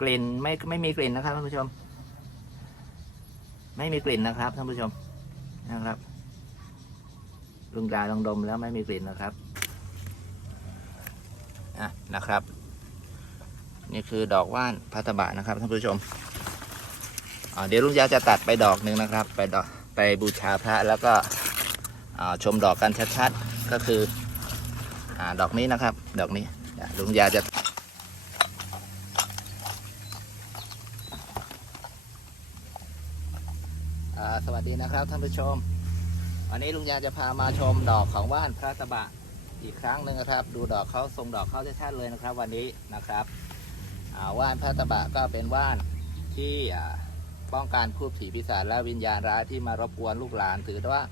กลิ่นไม่ไม่มีกลิ่นนะครับท่านผู้ชม ไม่มีกลิ่นนะครับท่านผู้ชมนะครับลุงดาลองดมแล้วไม่มีกลิ่นนะครับอะนะครับ นี่คือดอกว่านพัตบะนะครับท่านผู้ชมเดี๋ยวลุงยาจะตัดไปดอกหนึ่งนะครับ ไปดอกไปบูชาพระแล้วก็ชมดอกกันชัดๆก็คืออดอกนี้นะครับ ดอกนี้ลุงยาจะ อ่าสวัส ดีนะครับท่านผู้ชม วันนี้ลุงยาจะพามาชมดอกของว่านพระตะบะอีกครั้งหนึ่งนะครับ ดูดอกเขาทรงดอกเขาชัดๆเลยนะครับ วันนี้นะครับว่านพระตะบะก็เป็นว่านที่ป้องกันพูดผีปีศาจและวิญญาณร้ายที่มารบกวนลูกหลานถือว่า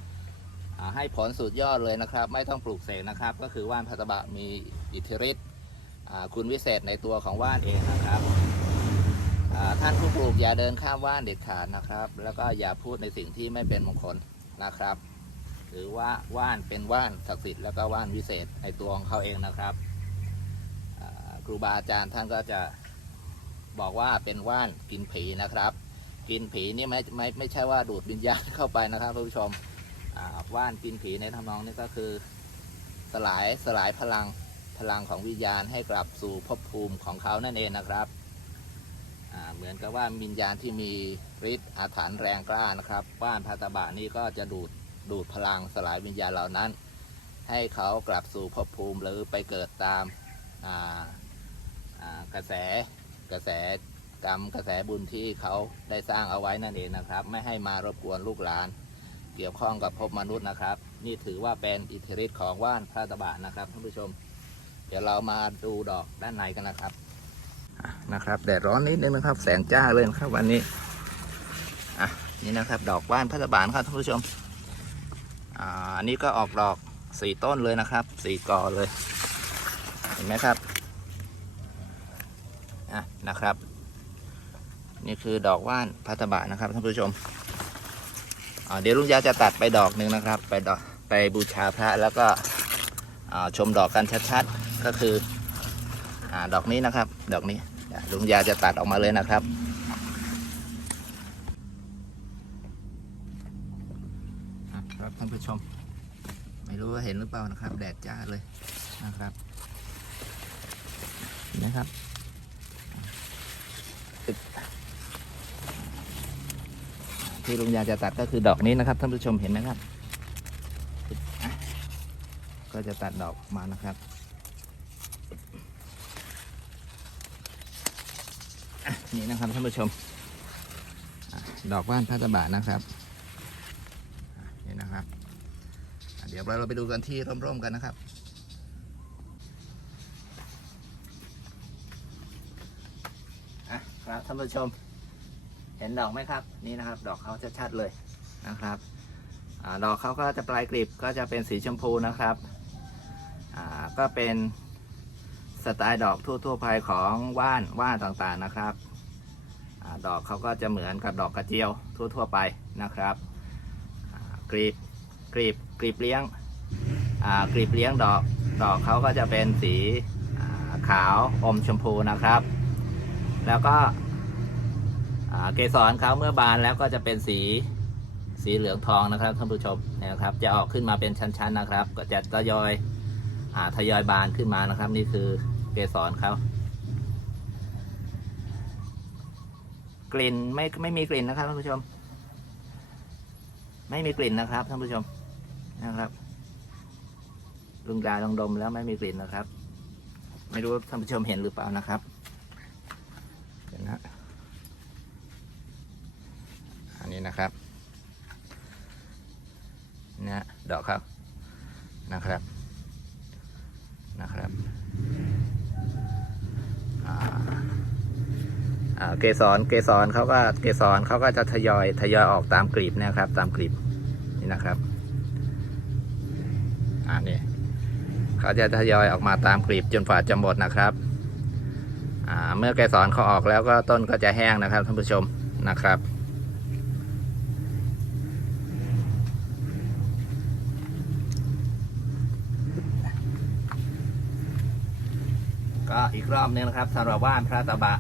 ให้ผลสุดยอดเลยนะครับ ไม่ต้องปลูกเสกนะครับ ก็คือว่านพระตะบะมีอิทธิฤทธิ์คุณวิเศษในตัวของว่านเองนะครับ ท่านผู้ปลูกอย่าเดินข้ามว่านเด็ดขาดนะครับ แล้วก็อย่าพูดในสิ่งที่ไม่เป็นมงคลนะครับ หรือว่าว่านเป็นว่านศักดิ์สิทธิ์แล้วก็ว่านวิเศษในตัวของเขาเองนะครับครูบาอาจารย์ท่านก็จะบอกว่าเป็นว่านกินผีนะครับ กินผีนี่ไม่ไม่ไม่ใช่ว่าดูดวิญญาณเข้าไปนะครับท่านผู้ชมว่านกินผีในทำนองนี้ก็คือ สลายสลายพลังพลังของวิญญาณให้กลับสู่ภพภูมิของเขานั่นเองนะครับ เหมือนกับว่าวิญญาณที่มีฤทธิ์อาถรรพ์แรงกล้านะครับว่านพาตบะนี่ก็จะดูดดูดพลังสลายวิญญาณเหล่านั้น ให้เขากลับสู่ภพภูมิหรือไปเกิดตามกระแสกระแสกรรมกระแสบุญที่เขาได้สร้างเอาไว้นั่นเองนะครับ ไม่ให้มารบกวนลูกหลาน เกี่ยวข้องกับภพมนุษย์นะครับ นี่ถือว่าเป็นอิทธิฤทธิ์ของว่านพระตบะนะครับท่านผู้ชม เดี๋ยวเรามาดูดอกด้านในกันนะครับ นะครับแดดร้อนนิดนึงนะครับ แสงจ้าเลยนะครับวันนี้อะนี่นะครับ ดอกว่านพัฒบานครับท่านผู้ชมอ่าอันนี้ก็ออกดอกสี่ต้นเลยนะครับสี่กอเลย เห็นไหมครับอะนะครับ นี่คือดอกว่านพัฒบานะครับท่านผู้ชมอ่าเดี๋ยวลุงยาจะตัดไปดอกหนึ่งนะครับ ไปดอกไปบูชาพระแล้วก็อ่าชมดอกกันชัดๆ ก็คืออ่าดอกนี้นะครับ ดอกนี้ ลุงยาจะตัดออกมาเลยนะครับ ครับท่านผู้ชม ไม่รู้ว่าเห็นหรือเปล่านะครับ แดดจ้าเลยนะครับนะครับที่ลุงยาจะตัดก็คือดอกนี้นะครับท่านผู้ชมเห็นไหมครับ ก็จะตัดดอกมานะครับ นี่นะครับท่านผู้ชม ดอกว่านพัตบานะครับนี่นะครับ เดี๋ยวเราไปดูกันที่ร่มๆกันนะครับอะครับท่านผู้ชมเห็นดอกไหมครับ นี่นะครับ ดอกเขาชัดๆเลยนะครับอดอกเขาก็จะปลายกลีบก็จะเป็นสีชมพูนะครับก็เป็นสไตล์ดอกทั่วๆไปของว่านว่านต่างๆนะครับ ดอกเขาก็จะเหมือนกับดอกกระเจียวทั่ว ๆ ไปนะครับกรีบกรีบกรีบเลี้ยงกรีบเลี้ยงดอกดอกเขาก็จะเป็นสีขาวอมชมพูนะครับ แล้วก็เกสรเขาเมื่อบานแล้วก็จะเป็นสีสีเหลืองทองนะครับท่านผู้ชมนะครับ จะออกขึ้นมาเป็นชั้นๆนะครับ ก็จะทยอยอทยอยบานขึ้นมานะครับ นี่คือเกสรเขา กลิ่นไม่ไม่มีกลิ่นนะครับท่านผู้ชม ไม่มีกลิ่นนะครับท่านผู้ชมนะครับลุงดาลองดมแล้วไม่มีกลิ่นนะครับ ไม่รู้ท่านผู้ชมเห็นหรือเปล่านะครับเดี๋ยวนะอันนี้นะครับเนี่ยดอกครับนะครับนะครับอ่า เกสรเกสรเขาก็เกสรเขาก็จะทยอยทยอยออกตามกลีบนะครับ ตามกลีบนี่นะครับอ่านี่เขาจะทยอยออกมาตามกลีบจนฝาจะหมดนะครับอ่าเมื่อเกสรเขาออกแล้วก็ต้นก็จะแห้งนะครับท่านผู้ชมนะครับก็อีกรอบนึงนะครับสำหรับว่านพระตะบะ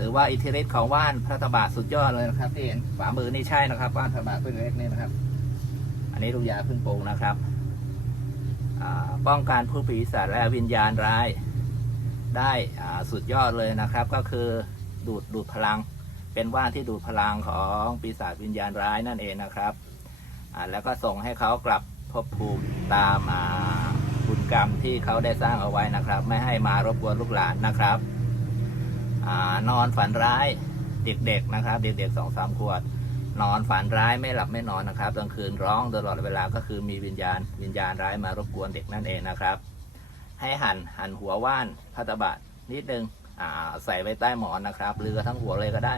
ถือว่าอิทธิฤทธิ์ของว่านพระตบะสุดยอดเลยนะครับที่เห็นฝ่ามือนี่ใช่นะครับว่านพระตบะเพิ่งเล็กนี่นะครับ อันนี้ลูกยาพิ่งปลูกนะครับป้องกันผู้ผีศาจและวิญญาณร้ายได้สุดยอดเลยนะครับ ก็คือดูดดูดพลัง เป็นว่านที่ดูดพลังของปีศาจวิญญาณร้ายนั่นเองนะครับแล้วก็ส่งให้เขากลับภพภูมิตามอ่าบุญกรรมที่เขาได้สร้างเอาไว้นะครับ ไม่ให้มารบกวนลูกหลานนะครับ อนอนฝันร้ายเด็กๆนะครับ เด็กๆสองสามขวด นอนฝันร้ายไม่หลับไม่นอนนะครับกลางคืนร้องตลอดเวลาก็คือมีวิญญาณ วิญญาณร้ายมารบกวนเด็กนั่นเองนะครับ ให้หันหันหัวว่านพัตบะนิดนึงอ่าใส่ไว้ใต้หมอนนะครับหรือทั้งหัวเลยก็ได้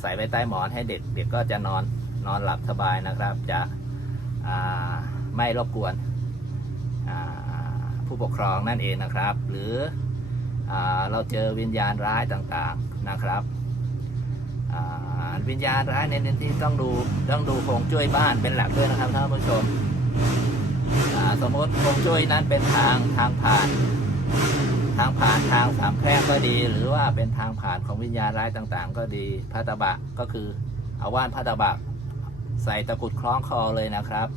ใส่ไว้ใต้หมอนให้เด็กเด็กก็จะนอนนอนหลับสบายนะครับ จะไม่รบกวนผู้ปกครองนั่นเองนะครับ หรือ เราเจอวิญญาณร้ายต่างๆนะครับวิญญาณร้ายในเน้นที่ต้องดูต้องดูคงจุ้ยบ้านเป็นหลักด้วยนะครับท่านผู้ชมสมมติคงจุ้ยนั้นเป็นทางทางผ่าน ทางผ่านทางสามแพร่ก็ดี หรือว่าเป็นทางผ่านของวิญญาณร้ายต่างๆ ก็ดีพระตบะก็คือเอาว่านพระตบะใส่ตะกุดคล้องคอเลยนะครับ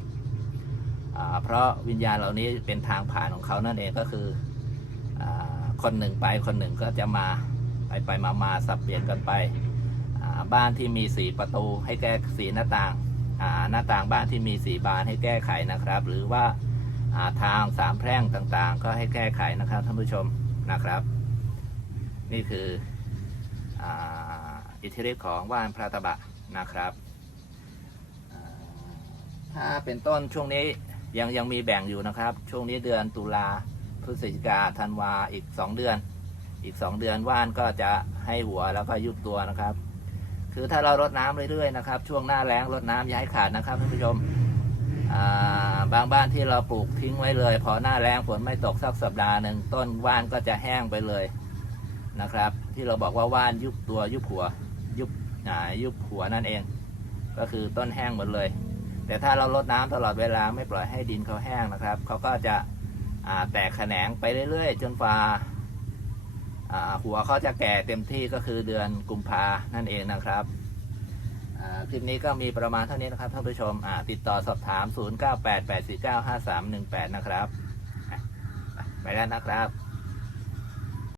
เพราะวิญญาณเหล่านี้เป็นทางผ่านของเขานั่นเองก็คืออ คนหนึ่งไปคนหนึ่งก็จะมาไปไปมามาสับเปลี่ยนกันไปบ้านที่มีสีประตูให้แก้สีหน้าต่างาหน้าต่างบ้านที่มีสีบานให้แก้ไขนะครับ หรือว่าาทางสามแพร่งต่างๆ ก็ให้แก้ไขนะครับท่านผู้ชมนะครับ นี่คืออ,อิทธิฤทธิ์ของว่านพระตะบะนะครับถ้าเป็นต้นช่วงนี้ยังยังมีแบ่งอยู่นะครับ ช่วงนี้เดือนตุลา ฤศจิกาธันวาอีก2เดือน อีก2เดือนว่านก็จะให้หัวแล้วก็ยุบตัวนะครับ คือถ้าเรารดน้ำเรื่อยๆนะครับ ช่วงหน้าแล้งรดน้ำอย่าให้ขาดนะครับท่านผู้ชมบางบ้านที่เราปลูกทิ้งไว้เลย พอหน้าแล้งฝนไม่ตกสักสัปดาห์หนึ่งต้นว่านก็จะแห้งไปเลยนะครับ ที่เราบอกว่าว่านยุบตัวยุบหัวยุบอ่ายุบหัวนั่นเอง ก็คือต้นแห้งหมดเลย แต่ถ้าเรารดน้ำตลอดเวลาไม่ปล่อยให้ดินเขาแห้งนะครับเขาก็จะ แตกแขนงไปเรื่อยๆ จนฟ้าอ่าหัวเขาจะแก่เต็มที่ก็คือเดือนกุมภานั่นเองนะครับคลิปนี้ก็มีประมาณเท่านี้นะครับท่านผู้ชมติดต่อสอบถาม 0988495318 นะครับ ไปแล้วนะครับ